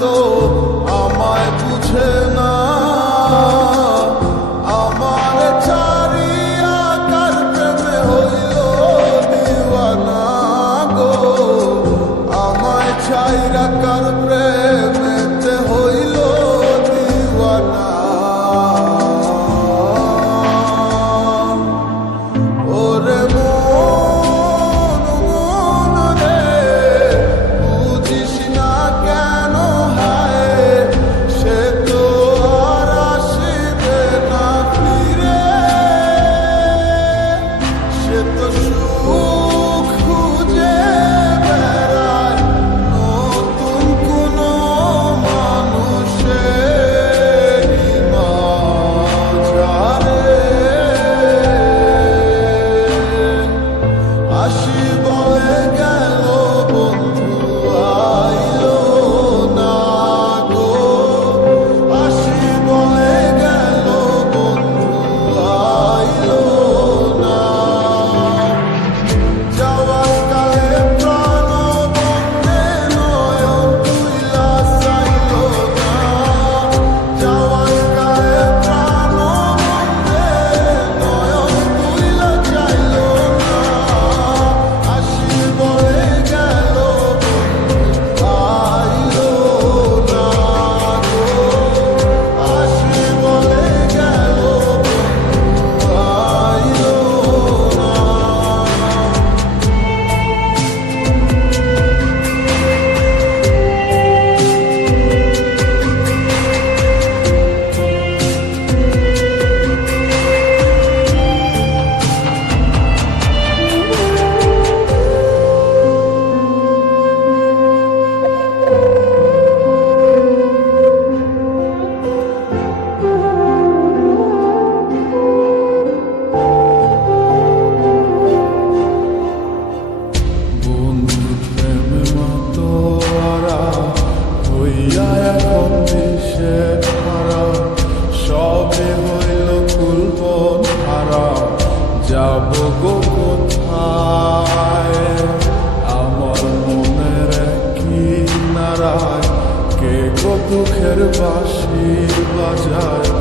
তো আমায় বুঝে না। আমার চারিয়া কার প্রেমে গো। আমায় প্রেম দুঃখের বাসি বাজায়।